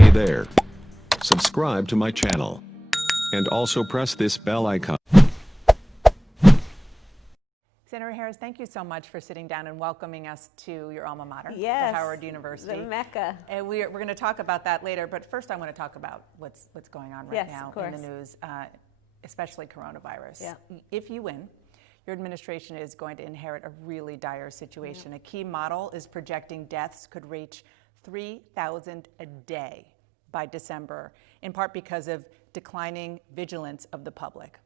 Hey there. Subscribe to my channel. And also press this bell icon. Senator Harris, thank you so much for sitting down and welcoming us to your alma mater, Yes, the Howard University. the Mecca. And we're going to talk about that later, but first I want to talk about what's going on right Yes, now of in the course. news, especially coronavirus. Yeah. If you win, your administration is going to inherit a really dire situation. A key model is projecting deaths could reach 3,000 a day by December, in part because of declining vigilance of the public.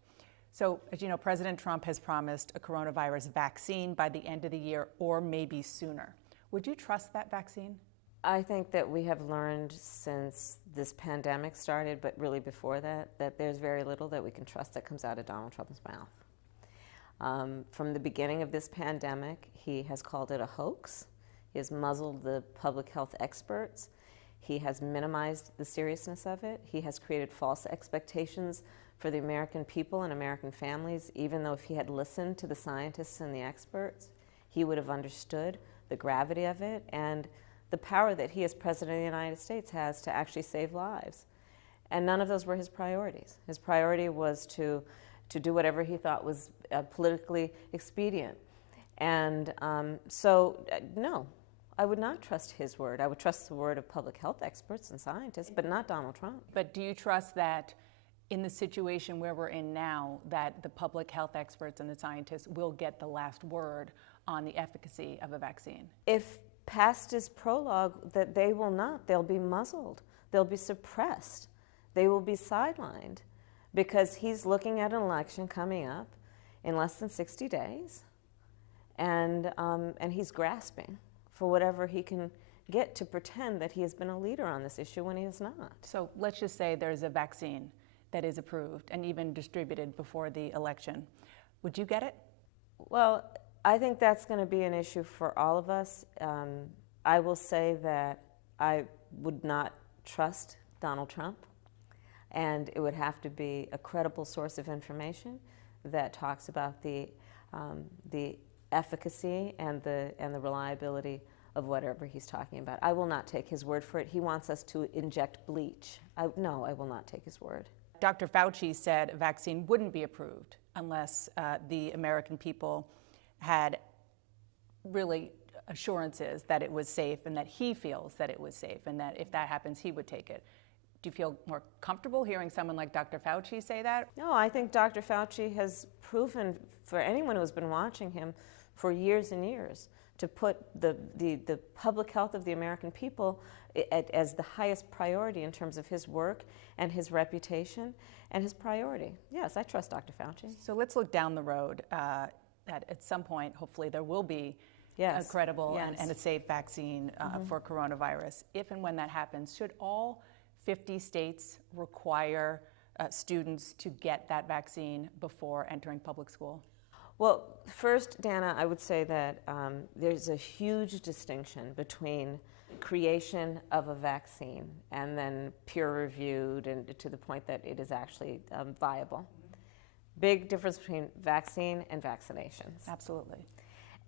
So, as you know, President Trump has promised a coronavirus vaccine by the end of the year or maybe sooner. Would you trust that vaccine? I think that we have learned since this pandemic started, but really before that, that there's very little that we can trust that comes out of Donald Trump's mouth. From the beginning of this pandemic, he has called it a hoax. He has muzzled the public health experts. He has minimized the seriousness of it. He has created false expectations for the American people and American families, even though if he had listened to the scientists and the experts, he would have understood the gravity of it and the power that he as President of the United States has to actually save lives. And none of those were his priorities. His priority was to do whatever he thought was politically expedient. And no, I would not trust his word. I would trust the word of public health experts and scientists, but not Donald Trump. But do you trust that in the situation where we're in now, that the public health experts and the scientists will get the last word on the efficacy of a vaccine? If past is prologue, that they will not. They'll be muzzled. They'll be suppressed. They will be sidelined because he's looking at an election coming up in less than 60 days, and he's grasping for whatever he can get to pretend that he has been a leader on this issue when he is not. So let's just say there's a vaccine that is approved and even distributed before the election. Would you get it? Well, I think that's going to be an issue for all of us. I will say that I would not trust Donald Trump, and it would have to be a credible source of information that talks about the efficacy and the reliability of whatever he's talking about. I will not take his word for it. He wants us to inject bleach. No, I will not take his word. Dr. Fauci said a vaccine wouldn't be approved unless the American people had really assurances that it was safe and that he feels that it was safe and that if that happens, he would take it. Do you feel more comfortable hearing someone like Dr. Fauci say that? No, I think Dr. Fauci has proven for anyone who's been watching him for years and years to put the public health of the American people as the highest priority in terms of his work and his reputation and his priority. Yes, I trust Dr. Fauci. So let's look down the road that at some point, hopefully, there will be a credible and a safe vaccine for coronavirus. If and when that happens, should all 50 states require students to get that vaccine before entering public school? Well, first, Dana, I would say that there's a huge distinction between creation of a vaccine and then peer-reviewed and to the point that it is actually viable. Big difference between vaccine and vaccinations. Absolutely.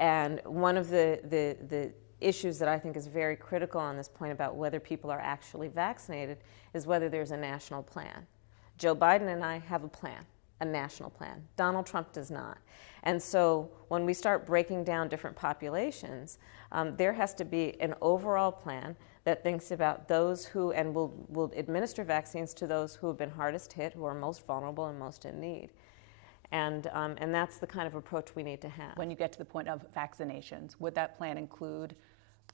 And one of the issues that I think is very critical on this point about whether people are actually vaccinated is whether there's a national plan. Joe Biden and I have a plan, a national plan. Donald Trump does not. And so when we start breaking down different populations, there has to be an overall plan that thinks about those who, and will administer vaccines to those who have been hardest hit, who are most vulnerable and most in need. And that's the kind of approach we need to have. When you get to the point of vaccinations, would that plan include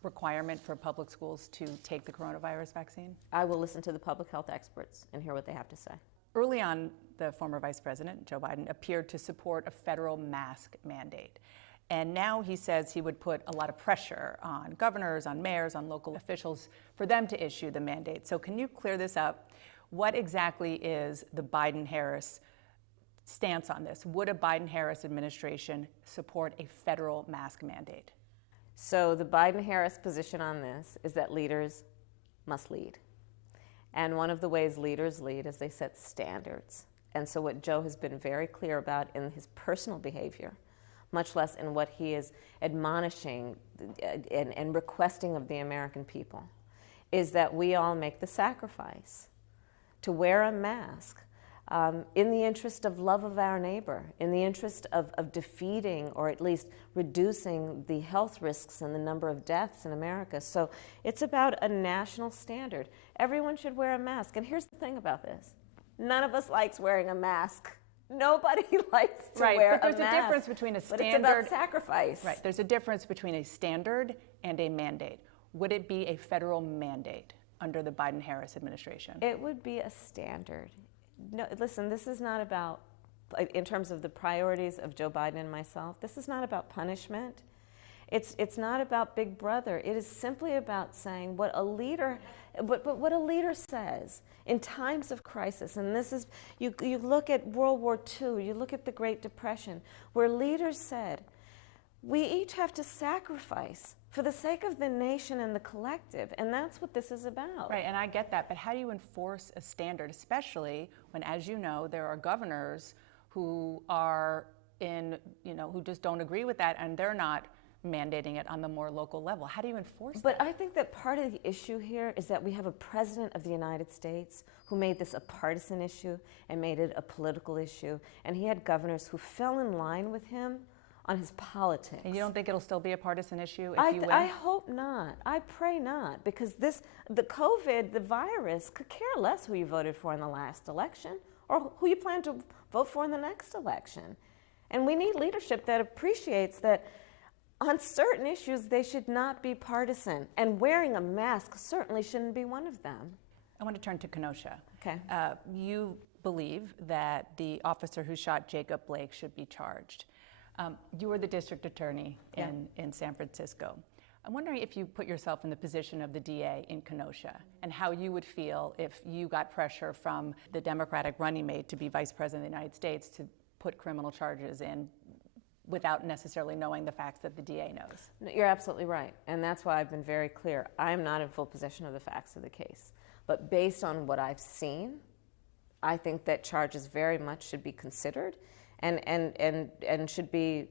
requirement for public schools to take the coronavirus vaccine? I will listen to the public health experts and hear what they have to say. Early on, the former Vice President, Joe Biden, appeared to support a federal mask mandate. And now he says he would put a lot of pressure on governors, on mayors, on local officials for them to issue the mandate. So can you clear this up? What exactly is the Biden-Harris stance on this? Would a Biden-Harris administration support a federal mask mandate? So the Biden-Harris position on this is that leaders must lead. And one of the ways leaders lead is they set standards. And so what Joe has been very clear about in his personal behavior, much less in what he is admonishing and requesting of the American people, is that we all make the sacrifice to wear a mask in the interest of love of our neighbor, in the interest of defeating or at least reducing the health risks and the number of deaths in America. So it's about a national standard. Everyone should wear a mask. And here's the thing about this. None of us likes wearing a mask. Nobody likes to wear a mask. But there's a difference between a standard. But it's about sacrifice. Right. There's a difference between a standard and a mandate. Would it be a federal mandate under the Biden-Harris administration? It would be a standard. No, listen, this is not about, in terms of the priorities of Joe Biden and myself, this is not about punishment. It's not about Big Brother. It is simply about saying what a leader, but what a leader says in times of crisis. And this is, you look at World War II, you look at the Great Depression, where leaders said, we each have to sacrifice for the sake of the nation and the collective, and that's what this is about. Right, and I get that, but how do you enforce a standard, especially when, as you know, there are governors who are who just don't agree with that, and they're not mandating it on the more local level? How do you enforce that? But I think that part of the issue here is that we have a president of the United States who made this a partisan issue and made it a political issue, and he had governors who fell in line with him on his politics. And you don't think it'll still be a partisan issue if you win? I hope not. I pray not, because the COVID, the virus, could care less who you voted for in the last election or who you plan to vote for in the next election. And we need leadership that appreciates that on certain issues they should not be partisan, and wearing a mask certainly shouldn't be one of them. I want to turn to Kenosha. Okay. You believe that the officer who shot Jacob Blake should be charged. You were the district attorney in San Francisco. I'm wondering if you put yourself in the position of the DA in Kenosha and how you would feel if you got pressure from the Democratic running mate to be Vice President of the United States to put criminal charges in without necessarily knowing the facts that the DA knows. You're absolutely right, and that's why I've been very clear. I'm not in full possession of the facts of the case, but based on what I've seen, I think that charges very much should be considered and should be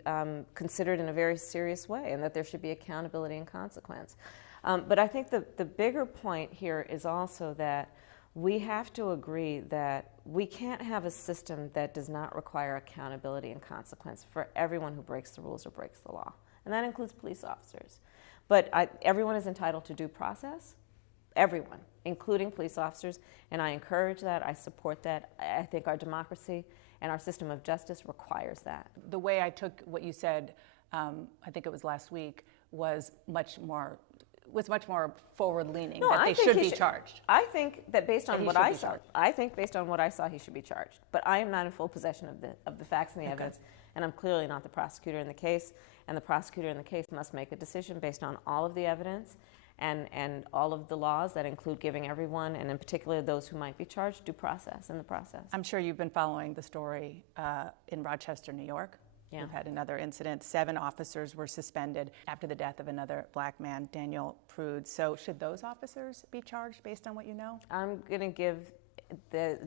considered in a very serious way, and that there should be accountability and consequence. But I think the bigger point here is also that we have to agree that we can't have a system that does not require accountability and consequence for everyone who breaks the rules or breaks the law. And that includes police officers. But everyone is entitled to due process, everyone, including police officers, and I encourage that, I support that. I think our democracy and our system of justice requires that. The way I took what you said, I think it was last week, was much more forward-leaning, that they should be charged. I think that based on what I saw, he should be charged. But I am not in full possession of the facts and the evidence, and I'm clearly not the prosecutor in the case. And the prosecutor in the case must make a decision based on all of the evidence and all of the laws that include giving everyone, and in particular those who might be charged, due process in the process. I'm sure you've been following the story in Rochester, New York. Yeah. We've had another incident. 7 officers were suspended after the death of another black man, Daniel Prude. So should those officers be charged based on what you know? I'm going to give the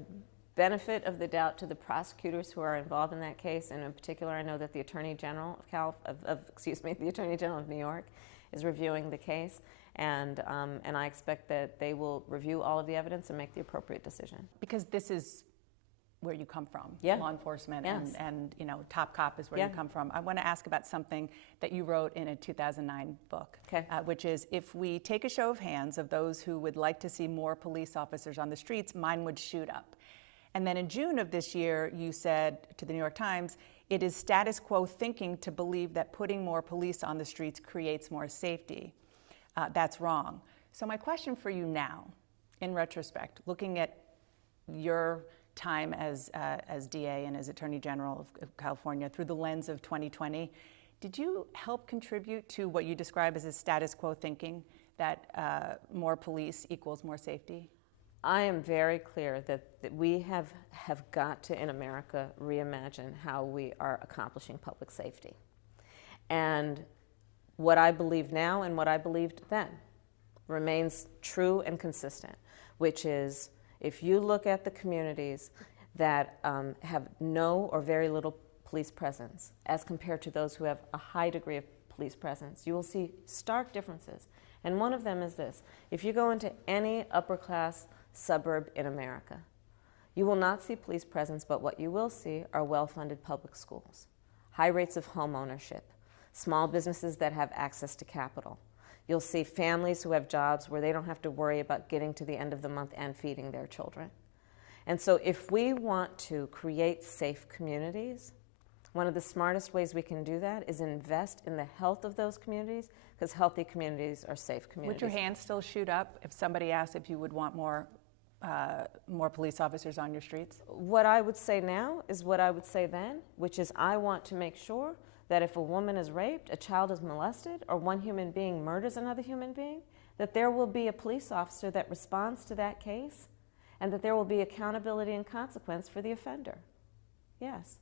benefit of the doubt to the prosecutors who are involved in that case, and in particular, I know that the Attorney General the Attorney General of New York is reviewing the case, and I expect that they will review all of the evidence and make the appropriate decision. Because this is where you come from, yeah. Law enforcement, yes. and top cop is where yeah. you come from. I want to ask about something that you wrote in a 2009 book, okay. Which is, if we take a show of hands of those who would like to see more police officers on the streets, mine would shoot up. And then in June of this year, you said to the New York Times, it is status quo thinking to believe that putting more police on the streets creates more safety. That's wrong. So my question for you now, in retrospect, looking at your time as DA and as Attorney General of California through the lens of 2020, did you help contribute to what you describe as a status quo thinking, that more police equals more safety? I am very clear that we have got to, in America, reimagine how we are accomplishing public safety. And what I believe now and what I believed then remains true and consistent, which is, if you look at the communities that have no or very little police presence as compared to those who have a high degree of police presence, you will see stark differences. And one of them is this. If you go into any upper-class suburb in America, you will not see police presence, but what you will see are well-funded public schools, high rates of home ownership, small businesses that have access to capital. You'll see families who have jobs where they don't have to worry about getting to the end of the month and feeding their children. And so if we want to create safe communities, one of the smartest ways we can do that is invest in the health of those communities, because healthy communities are safe communities. Would your hand still shoot up if somebody asked if you would want more police officers on your streets? What I would say now is what I would say then, which is I want to make sure that if a woman is raped, a child is molested, or one human being murders another human being, that there will be a police officer that responds to that case, and that there will be accountability and consequence for the offender. Yes.